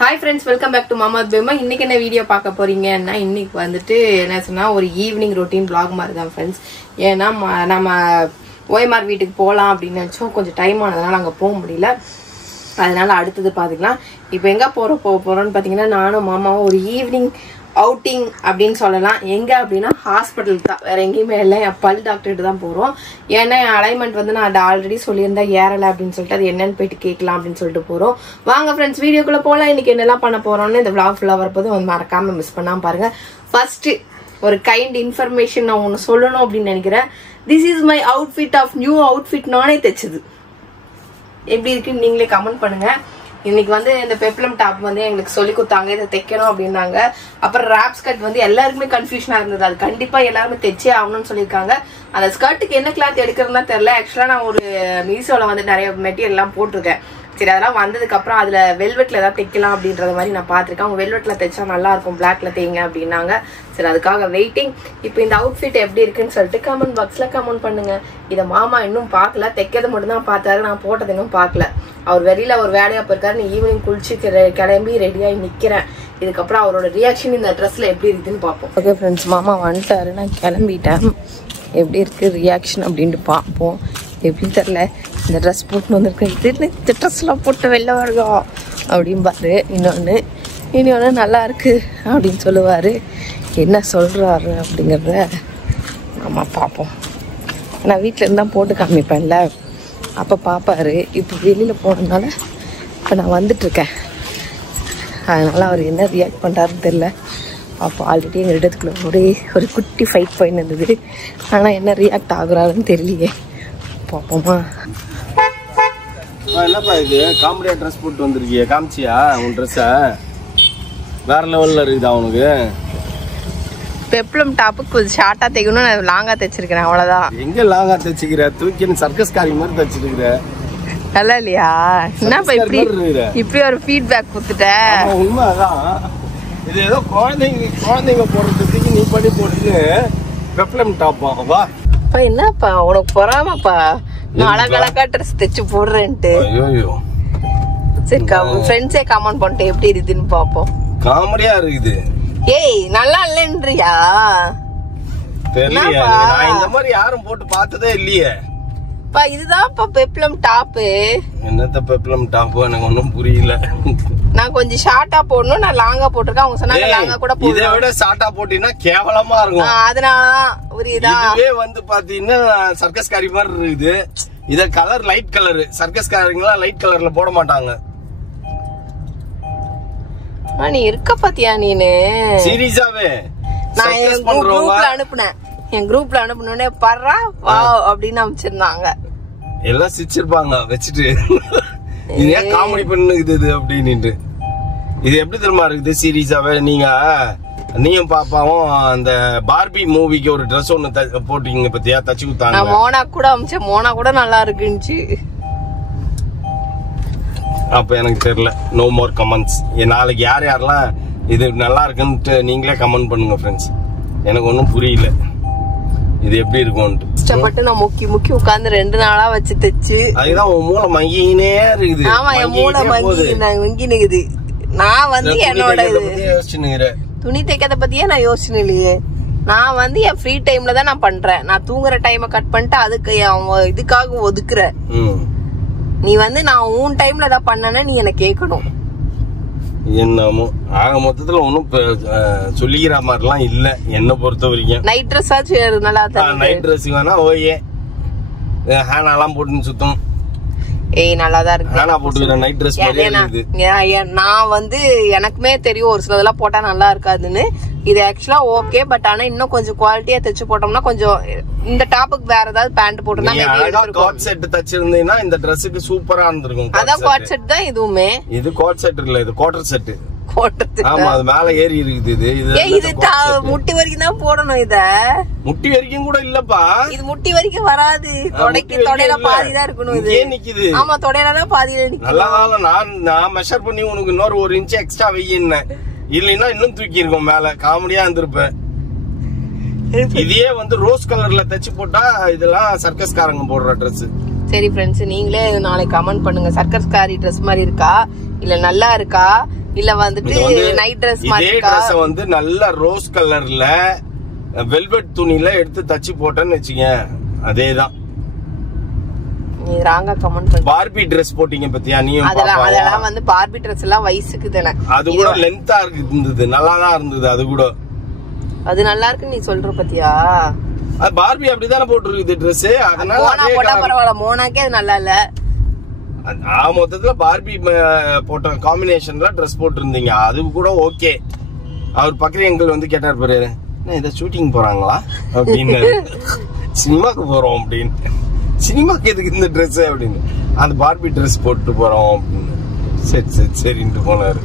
Hi friends, welcome back to Mama's Bema. இன்னைக்கு என்ன video பார்க்க போறீங்கன்னா இன்னைக்கு வந்துட்டு என்ன சொன்னா ஒரு ஈவினிங் ரொட்டீன் vlog மாதிரி தான் फ्रेंड्स. ஏன்னா நம்ம ஓய்மார் வீட்டுக்கு போலாம் அப்படின்னு நினைச்சோம். கொஞ்சம் டைம் ஆனதனால அங்க போக முடியல. அதனால அடுத்து பாத்துக்கலாம். இப்போ எங்க போறோம்னு பாத்தீங்கன்னா நானும் மாமாவும் ஒரு ஈவினிங் அவுட்டிங் அப்படின்னு சொல்லலாம். எங்க அப்படின்னா ஹாஸ்பிட்டலுக்கு தான், வேற எங்கேயுமே இல்லை. என் பல் டாக்டர்கிட்ட தான் போறோம். ஏன்னா என் அலைன்மெண்ட் வந்து நான் ஆல்ரெடி சொல்லியிருந்தேன் ஏறலை அப்படின்னு சொல்லிட்டு அது என்னன்னு போயிட்டு கேட்கலாம் அப்படின்னு சொல்லிட்டு போறோம். வாங்க ஃப்ரெண்ட்ஸ் வீடியோக்குள்ள போலாம். இன்னைக்கு என்னெல்லாம் பண்ண போறோம்னு இந்த vlog ஃபுல்லா வரப்போது வந்து மறக்காம மிஸ் பண்ணாம பாருங்க. ஃபர்ஸ்ட் ஒரு கைண்ட் இன்ஃபர்மேஷன் நான் ஒன்னு சொல்லணும் அப்படின்னு நினைக்கிறேன். This is my outfit of new outfit, நானே தைச்சது. எப்படி இருக்குன்னு நீங்களே கமெண்ட் பண்ணுங்க. இன்னைக்கு வந்து இந்த பெப்ளம் டாப் வந்து எங்களுக்கு சொல்லி கொடுத்தாங்க, இதை தைக்கணும் அப்படின்னாங்க. அப்புறம் ராப் ஸ்கர்ட் வந்து எல்லாருக்குமே கன்ஃபியூஷனா இருந்தது, அது கண்டிப்பா எல்லாருமே தைச்சே ஆகணும்னு சொல்லியிருக்காங்க. அந்த ஸ்கர்ட்டுக்கு என்ன கிளாத் எடுக்கிறதுனா தெரியல. ஆக்சுவலா நான் ஒரு மீஷோல வந்து நிறைய மெட்டீரியல் எல்லாம் போட்டிருக்கேன். சரி, அதெல்லாம் வந்ததுக்கு அப்புறம் அதுல வெல்வெட்ல ஏதாவது தைக்கலாம் அப்படின்றத மாதிரி நான் பாத்திருக்கேன். அவங்க வெல்வெட்ல தைச்சா நல்லா இருக்கும், பிளாக்ல தைங்க அப்படின்னாங்க. சரி, அதுக்காக வெயிட்டிங். இப்போ இந்த அவுட்ஃபிட் எப்படி இருக்குன்னு சொல்லிட்டு கமெண்ட் பாக்ஸ்ல கமெண்ட் பண்ணுங்க. இதை மாமா இன்னும் பார்க்கல, தைக்கிறது மட்டும் தான் பார்த்தாரு, நான் போட்டது இன்னும் பார்க்கல. அவர் வெளியில ஒரு வேலையா போயிருக்காரு. நீ ஈவினிங் குளிச்சு கிளம்பி ரெடியாகி நிக்கிறேன். இதுக்கப்புறம் அவரோட ரியாக்ஷன் இந்த ட்ரெஸ்ல எப்படி இருக்குன்னு பார்ப்போம். ஓகே ஃப்ரெண்ட்ஸ், மாமா வந்துட்டாரு, நான் கிளம்பிட்டேன். எப்படி இருக்கு ரியாக்ஷன் அப்படின்ட்டு பார்ப்போம். எப்படின்னு தெரியல, இந்த ட்ரெஸ் போட்டு வந்திருக்கேன், இந்த ட்ரெஸ்லாம் போட்டு வெளில வருவோம் அப்படின்பாரு. இன்னொன்று நல்லா இருக்கு அப்படின்னு சொல்லுவார். என்ன சொல்கிறாரு அப்படிங்கிறத நம்ம பார்ப்போம். நான் வீட்டில் இருந்தால் போட்டு காமிப்பேன்ல, அப்போ பார்ப்பாரு. இப்போ வெளியில் போனதுனால இப்போ நான் வந்துட்டுருக்கேன். அதனால் அவர் என்ன ரியாக்ட் பண்ணுறாருன்னு தெரில. அப்போ ஆல்ரெடி எங்கள் இடத்துக்குள்ள ஒரு குட்டி ஃபைட் போயின்னு இருந்தது. ஆனால் என்ன ரியாக்ட் ஆகுறாருன்னு தெரியலையே, பார்ப்போமா. என்னப்பா இது காமெடியா ட்ரெஸ் போட்டு வந்திருக்கிய, காமிச்சியா உன் ட்ரெஸ்ஸை? வேற லெவல்ல இருக்குதா உனக்கு? பெப்ளம் டாப்புக்கு கொஞ்சம் ஷார்ட்டா தைக்கணும், நான் லாங்கா தைச்சிருக்கிறேன், அவ்வளவுதான். எங்க லாங்கா தைச்சிக்கிற? தூக்கின்னு சர்க்கஸ் காரி மாதிரி தைச்சிருக்கிற. நல்லா இல்லையா? என்னப்பா இப்படி ஒரு ஃபீட்பேக் கொடுத்துட்ட? உண்மைதான். இது ஏதோ குழந்தைங்க போடுறதுக்கு நீ பண்ணி போட்டு பெப்ளம் டாப்பா வா. என்னப்பா உனக்கு பொறாமப்பா, நான் அழகழகா ட்ரெஸ் தைச்சு போடுறேன்ட்டு. சரி, ஃப்ரெண்ட்ஸே கமெண்ட் பண்ணிட்டு எப்படி இருக்குன்னு பாப்போம். காமெடியா இருக்குது. ஏய், நல்லா இல்லன்றியா? தெரியல, நான் இந்த மாதிரி யாரும் போட்டு பார்த்ததே இல்லையே. இதுதான் பெப்ளம் டாப். என்னத்த பெப்ளம் டாப்? எனக்கு ஒன்னும் புரியல. நான் கொஞ்சம் ஷார்ட்டா போடணும், நான் லாங்கா போட்டிருக்கேன். அவங்க சொன்னாங்க லாங்கா கூட போடு. இதை விட ஷார்ட்டா போட்டீங்கன்னா கேவலமா இருக்கும். அதனாலதான் புரியுதா? இதுவே வந்து பாத்தீங்கன்னா சர்க்கஸ் காரி மாதிரி இருக்குது. இத கலர் லைட் கலர், சர்க்கஸ் காரிங்களா லைட் கலர்ல போட மாட்டாங்க. நீ இருக்க பாத்தியா நீனு? சீரியஸாவே நான் என் குரூப்ல அனுப்புனே பர்றா வா அப்படின்னு அமைச்சிருந்தாங்க. எல்லாம் சிரிச்சிருப்பாங்க வச்சுட்டு, இது ஏன் காமெடி பண்ணுது அப்படின்னு. இது எப்படி தெரியுமா இருக்குது சீரியஸாவே? நீயும் பாப்பாவும் அந்த பார்பி மூவிக்கு ஒரு ட்ரெஸ் ஒண்ணு போட்டீங்க பத்தியா, தச்சு கொடுத்தாங்க. மோனா கூட அமைச்சேன், மோனா கூட நல்லா இருக்குன்னு. அப்ப எனக்கு தெரியல. No more comments. நாளைக்கு யாரெல்லாம் இது நல்லா இருக்குன்னு நீங்களே கமெண்ட் பண்ணுங்க ஃப்ரெண்ட்ஸ். எனக்கு ஒன்னும் புரியல இது எப்படி இருக்கும்னு. கஷ்டப்பட்டு நான் முக்கி உட்கார்ந்து 2 நாளா வச்சு தைச்சு. அதுதான் உன் மூளை மங்கினே இருக்குது. ஆமா, என் மூளை மங்கினுக்குது. நான் வந்து என்னோட துணி தைக்கிறத பத்தியே நான் யோசனை இல்லையே. நான் வந்து என் ஃப்ரீ டைம்ல தான் நான் பண்றேன். நான் தூங்குற டைமை கட் பண்ணிட்டு அதுக்கு இதுக்காக ஒதுக்குற. நீ வந்து நான் உன் டைம்ல தான் பண்ணனா நீ என்ன கேட்கணும். என்னமோ ஆக மொத்தத்துல ஒன்னும் சொல்லிக்கிற மாதிரிலாம் இல்ல என்ன பொறுத்த வரைக்கும். நைட் ட்ரெஸ் ஆச்சு நல்லா தான். நைட் ட்ரெஸ் வேணா ஓகே, ஹேனாலாம் போட்டு சுத்தம். ஏய், நல்லாதான் இருக்கு. ஹேனா போட்டுக்கிறேன் நைட் ட்ரெஸ் மாதிரியே இருக்குது. நான் வந்து எனக்குமே தெரியும் ஒரு சிலதெல்லாம் போட்டா நல்லா இருக்காதுன்னு. இது ஆக்சுவலா ஓகே, பட் ஆனா இன்னும் கொஞ்சம் குவாலிட்டியா தைச்சு போட்டோம்னா கொஞ்சம் இந்த டாப்புக்கு வேற ஏதாவது பேண்ட் போட்டோம்னா கோட் செட் தச்சிருந்தீங்கன்னா இந்த ட்ரெஸ்ஸுக்கு சூப்பரா இருந்திருக்கும். அதான் கோட் செட் தான் இதுவுமே. இது கோட் செட் இல்ல, இது குவார்டர் செட். ஆமா, அது மேல ஏறி இருக்குது. இது முட்டி வரைக்கும் தான் போடணும். இத முட்டி வரைக்கும் கூட இல்லப்பா, இது முட்டி வரைக்கும் வராது. தொடையில பாதிதான் இருக்கணும். இது நிக்குது. ஆமா, தொடையில பாதியில நிக்குது. நல்லா நான் மெஷர் பண்ணி உனக்கு இன்னொரு 1 இன்ச் எக்ஸ்ட்ரா வெயின்னேன். இல்லைன்னா இன்னும் தூக்கி இருக்கும் மேல, காமெடியா இருந்திருப்பேன். இதையே வந்து ரோஸ் கலர்ல தச்சு போட்டா இதெல்லாம் சர்க்கஸ் காரங்க போடுற ட்ரெஸ். சரி ஃப்ரெண்ட்ஸ், நீங்களே நாளைக்கு கமெண்ட் பண்ணுங்க. சர்க்கஸ் காரி ட்ரெஸ் மாதிரி இருக்கா இல்ல நல்லா இருக்கா? இல்ல வந்துட்டு நைட் Dress மாதிரி இதே Dress வந்து நல்ல ரோஸ் கலர்ல வெல்வெட் துணியில எடுத்து தச்சு போட்டேன்னு வெச்சீங்க அதேதான். நீ ராங்கா கமெண்ட் பண்ணு. பார்பி Dress போட்டீங்க பத்தியா நீயும் பாப்பா? அதெல்லாம் வந்து பார்பி Dress எல்லாம் வயசுக்கு தானே. அது கூட லென்த்தா இருந்தது, நல்லா தான் இருந்தது. அது கூட அது நல்லா இருக்கு நீ சொல்ற பத்தியா? அது பார்பி அப்படிதானே போட்டுருக்குது Dress. அதனால மோனா போட்டா பரவாயில்ல, மோனாக்கே அது நல்லா இல்ல. மொத்தத்துல பார்பி போட்ட காம்பினேஷன்ல Dress போட்டிருந்தீங்க, அது கூட ஓகே. அவர் பக்கத்துல எங்கள் வந்து கேட்டார் பாரு, இதை ஷூட்டிங் போறாங்களா அப்படின்னு. சினிமாக்கு போறோம் அப்படின்னு. சினிமாக்கு எதுக்கு இந்த Dress அப்படின்னு. அந்த பார்பி Dress போட்டு போறோம் அப்படின்னு. சரி சரி சரின்ட்டு போனாரு.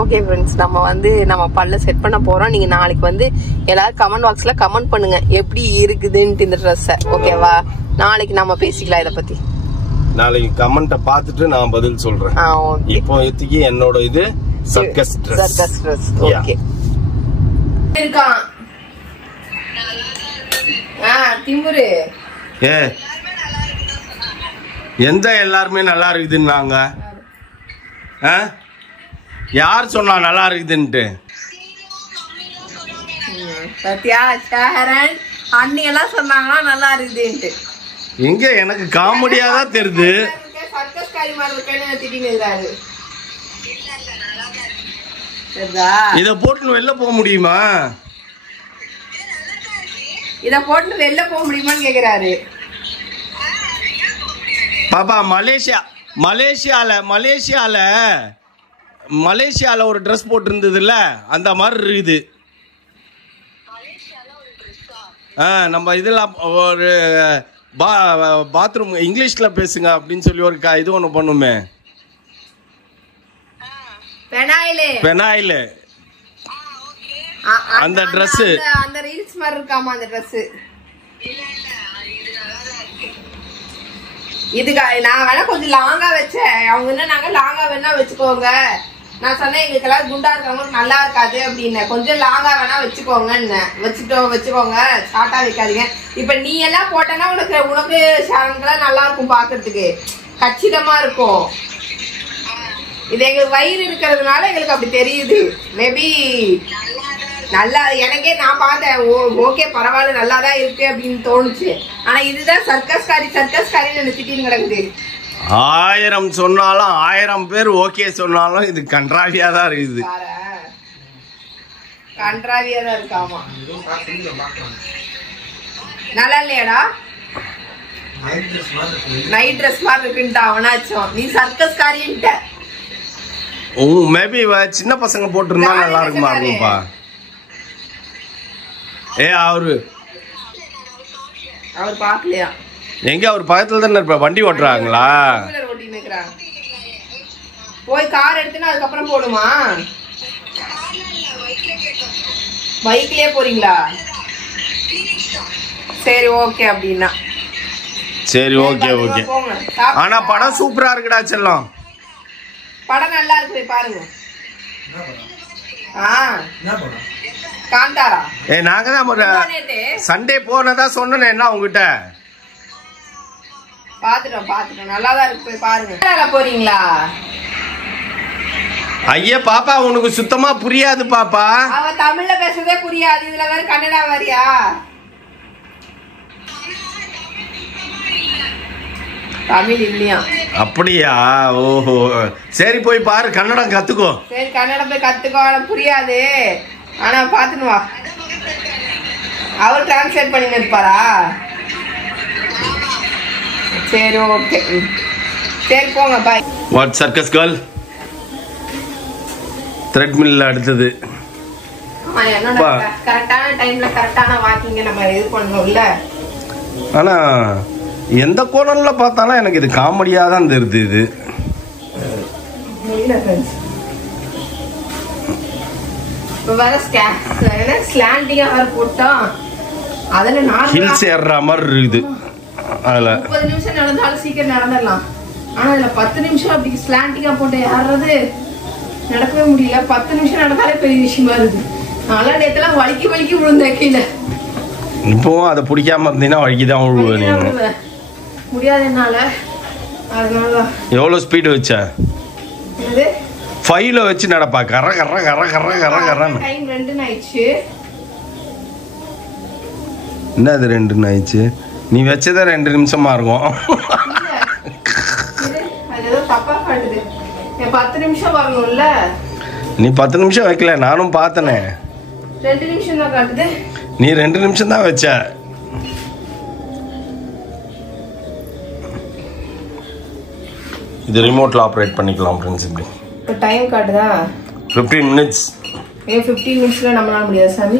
ஓகே ஃப்ரெண்ட்ஸ், நம்ம வந்து நம்ம பல்ல செட் பண்ண போறோம். நீங்க நாளைக்கு வந்து எல்லாரும் கமெண்ட் பாக்ஸ்ல கமெண்ட் பண்ணுங்க எப்படி இருக்குதுன்னு இந்த Dress. ஓகேவா? நாளைக்கு நம்ம பேசிக்கலாம் இத பத்தி. நாளைக்கு கமெண்ட்டை பார்த்துட்டு நான் பதில் சொல்றேன். இப்போ எத்திக்கு என்னோட இது சர்க்கஸ் Dress. ஓகே இருக்கான். திமுரு எந்த எல்லாருமே நல்லா இருக்குதுன்னாங்க. யார் சொன்னா நல்லா இருக்குதுன்ட்டு? சத்யா ஷஹரன் அண்ணி எல்லாம் சொன்னாங்கன்னா நல்லா இருக்குதுன்ட்டு. எங்க எனக்கு காமெடியா தான் தெரியுது. சர்க்கஸ் காரி மாதிரி இருக்கேன்னு திட்டின்னு இருக்காரு. இத போட்டு வெளில போக முடியுமா? இத போட்டு வெளில போக முடியுமான்னு கேக்குறாரு பாப்பா. மலேசியால ஒரு Dress போட்டு இருந்ததுல அந்த மாதிரி இருக்குது. நம்ம இதெல்லாம் ஒரு பாத்ரூம் இங்கிலீஷ்ல பேசுங்க அப்படின்னு சொல்லி ஒரு இது ஒண்ணு பண்ணுமே, பெனாயிலே அந்த Dress. அந்த ரீல்ஸ் மாதிரி இருக்காமா அந்த Dress. இதுக்கு நான் வேணா கொஞ்சம் லாங்கா வச்சேன். அவங்க என்ன நாங்க லாங்கா வேணா வச்சுக்கோங்க. நான் சொன்னேன் எங்களுக்கு எல்லாம் குண்டா இருக்கவங்களுக்கு நல்லா இருக்காது அப்படின்னு. கொஞ்சம் லாங்கா வேணா வச்சுக்கோங்கன்னு. வச்சுக்கோங்க, ஷார்ட்டா வைக்காதீங்க. இப்ப நீ எல்லாம் போட்டனா உனக்கு ஷாரன்கெல்லாம் நல்லா இருக்கும், பாக்குறதுக்கு கச்சிதமா இருக்கும். இது எங்களுக்கு வயிறு இருக்கிறதுனால எங்களுக்கு அப்படி தெரியுது. மேபி நல்லா எனக்கே நான் பார்த்தேன், ஓகே பரவாயில்ல நல்லாதான் இருக்கு அப்படின்னு தோணுச்சு. ஆனா இதுதான் சர்க்கஸ் காரி நினைச்சிட்டு கிடக்குது. 1000 சொன்னாலும் 1000 பேர் ஓகே சொன்னாலும் இது கன்றாவியா தான் இருக்குது. கன்றாவியா தான் இருக்காமா. நல்லா இல்லையாடா? நைட் Dress மாதிரி இருக்குன்ட்டு அவனாச்சும் நீ சர்க்கஸ் காரின்ட்ட. மேபி சின்ன பசங்க போட்டுருந்தா நல்லா இருக்குமா இருக்கும்பா. அவரு பாக்கலையா? எங்க அவர் பக்கத்துல தானே இருப்ப. வண்டி ஓட்டுறாங்களா? போய் கார் எடுத்துனா அதுக்கப்புறம் போடுமா? பைக்லயே போறீங்களா? சரி ஓகே அப்படின்னா சரி ஓகே ஓகே. ஆனா படம் சூப்பரா இருக்குடா செல்லம். படம் நல்லா இருக்கு பாருங்க. காந்தாரா நாங்க தான் சண்டே போனதா சொன்னேன். என்ன உங்ககிட்ட பாத்துட்டோம் நல்லாதான் இருக்கு போய் பாருங்க. போறீங்களா? ஐயா பாப்பா உனக்கு சுத்தமா புரியாது பாப்பா. அவ தமிழ்ல பேசுறதே புரியாது, இதுல வேற கன்னடா வரியா? தமிழ் இல்லையா? அப்படியா? ஓஹோ சரி போய் பாரு, கன்னடம் கத்துக்கோ. சரி கன்னடம் போய் கத்துக்கோ. புரியாது ஆனா பாத்துன்னு வா. அவர் டிரான்ஸ்லேட் பண்ணி இருப்பாரா? சரி ஓகே சரி போங்க பாய். வாட் சர்க்கஸ் கேர்ள் த்ரெட்மில்ல அடுத்தது. கரெக்டான டைம்ல கரெக்டான வாக்கிங்க நம்ம இது பண்ணணும்ல. ஆனா எந்த கோணல்ல பார்த்தாலும் எனக்கு இது காமெடியா தான் தெரியுது. இது ஹில்ஸ் ஏறுற மாதிரி இருக்குது. அதுல 30 நிமிஷம் நடந்தாலும் சீக்கிரம் நடந்துடலாம். ஆனா அதுல 10 நிமிஷம் அப்படி ஸ்லாண்டிங்கா போட்டு ஏறுறது நடக்கவே முடியல. 10 நிமிஷம் நடந்தாலே பெரிய விஷயமா இருக்கு. அதெல்லாம் நேரத்துல வலிக்கி விழுந்த கீழே. இப்பவும் அதை பிடிக்காம இருந்தீங்கன்னா வலிக்குதான் விழுவ. முடியாது என்னால. அதனால எவ்வளவு ஸ்பீடு வச்ச? 5ல வச்சு நடப்பா. கர கர கர கர கர கரன்னு. டைம் 2 ஆயிடுச்சு. என்னது 2 ஆயிடுச்சு? நீ வச்சதே 2 நிமிஷமா இருக்கும். அது ஏதோ தப்பா காட்டுது. 10 நிமிஷம் வரணும்ல. நீ 10 நிமிஷம் வைக்கல, நானும் பார்த்தனே. 2 நிமிஷம் தான் காட்டுது. நீ 2 நிமிஷம் தான் வச்ச. இது ரிமோட்ல ஆபரேட் பண்ணிக்கலாம் फ्रेंड्स. இப்படி இப்போ டைம் காட்டுதா 15 மினிட்ஸ். 15 மினிட்ஸ்ல நம்மளால முடியாது சாமி.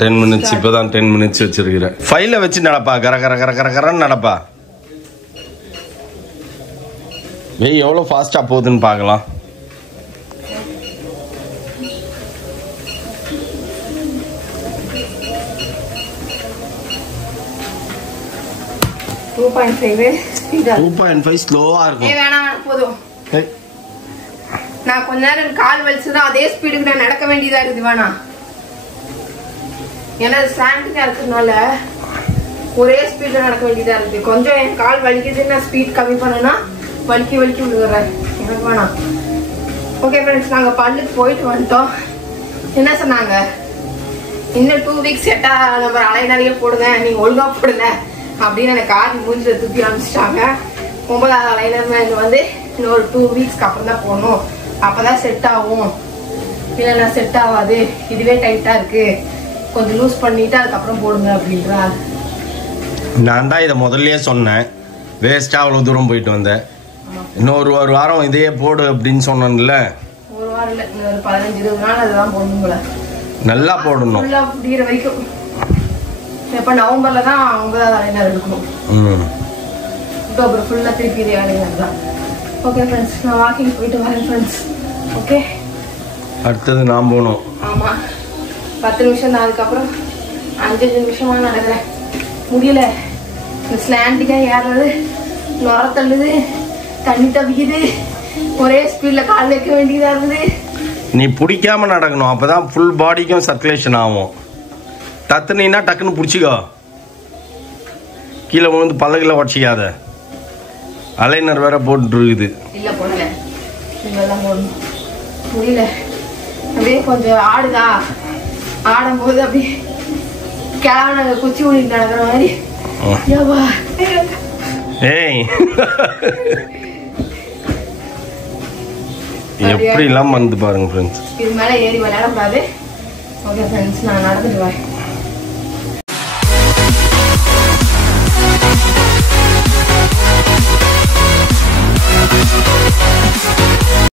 10 மினிட்ஸ். இப்போதான் 10 மினிட்ஸ் வச்சிருக்கிறேன். 5ல வச்சு நடப்பா. கர கர கர கர கரன்னு நடப்பா. வெய் எவ்வளோ ஃபாஸ்டா போகுதுன்னு பார்க்கலாம். ஸ்பீடா 2.5 ஸ்லோவா இருக்கும். வேணாம் போதும். நான் கொஞ்ச நேரம் கால் வலிச்சுதான் அதே ஸ்பீடுக்கு நான் நடக்க வேண்டியதா இருக்குது. வேணாம், ஏன்னா ஸ்டாண்டிங்கா இருக்கிறதுனால ஒரே ஸ்பீட்ல நடக்க வேண்டியதா இருக்கு. கொஞ்சம் என் கால் வலிக்குதுன்னு நான் ஸ்பீட் கம்மி பண்ணேன்னா வலிக்கி விழுகிறேன். எனக்கு வேணாம். ஓகே ஃப்ரெண்ட்ஸ், நாங்க பல்லுக்கு போயிட்டு வந்துட்டோம். என்ன சொன்னாங்க, இன்னும் 2 வீக்ஸ் செட்டா நம்ம அலைனாலேயே போடுங்க, நீங்க ஒழுங்கா போடுங்க அப்படின்னு எனக்கு கார் மூஞ்சில தூக்கி அனுப்பிச்சிட்டாங்க. 9வது அலைனர் வந்து இன்னொரு 2 வீக்ஸ்க்கு அப்புறம் தான் போடணும், அப்பதான் செட் ஆகும், இல்லைன்னா செட் ஆகாது, இதுவே டைட்டா இருக்கு, கொஞ்சம் லூஸ் பண்ணிட்டு அதுக்கப்புறம் போடுங்க அப்படின்றார். நான் தான் இதை முதல்லயே சொன்னேன், வேஸ்டா அவ்வளவு தூரம் போயிட்டு வந்தேன். இன்னொரு ஒரு வாரம் இதே போடு அப்படின்னு சொன்னேன்ல. ஒரு வாரம் இல்ல, இன்னொரு 15-20 நாள் அதுதான் போடணுங்கள. நல்லா போடணும் முடிகிற வரைக்கும். எப்ப நவம்பர்ல தான் 9வது அலைனர் எடுக்கணும். அக்டோபர் ஃபுல்லா திருப்பி இதே அலைனர் தான். ஓகே ஃப்ரெண்ட்ஸ், நான் வாக்கிங் போயிட்டு வரேன் ஃப்ரெண்ட்ஸ். ஓகே, அடுத்தது நான் போகணும். ஆமா, 10 நிமிஷம் தான். அதுக்கப்புறம் 5 நிமிஷமா நடக்கிறேன். முடியல, ஸ்லாண்டிங்கா ஏறது, நுர தள்ளுது, தண்ணி தவிக்குது, ஒரே ஸ்பீட்ல கால் வைக்க வேண்டியதா இருக்குது. நீ பிடிக்காம நடக்கணும், அப்பதான் ஃபுல் பாடிக்கும் சர்க்குலேஷன் ஆகும். தத்துனா டக்குன்னு பிடிச்சிக்கோ, கீழே விழுந்து பல்லகில உடச்சிக்காத. அலைனர் வேற போட்டு இருக்குது. இல்ல போடல, இதெல்லாம் போடணும். முடியல, அப்படியே கொஞ்சம் ஆடுதா, ஆடும் போது அப்படியே கிளம்ப குச்சி ஊழிட்டு நடக்கிற மாதிரி. ஏய், எப்படி எல்லாம் வந்து பாருங்க ஃப்ரெண்ட்ஸ். இது மேல ஏறி விளையாடக்கூடாது. ஓகே ஃப்ரெண்ட்ஸ், நான் நடந்துட்டு வரேன்.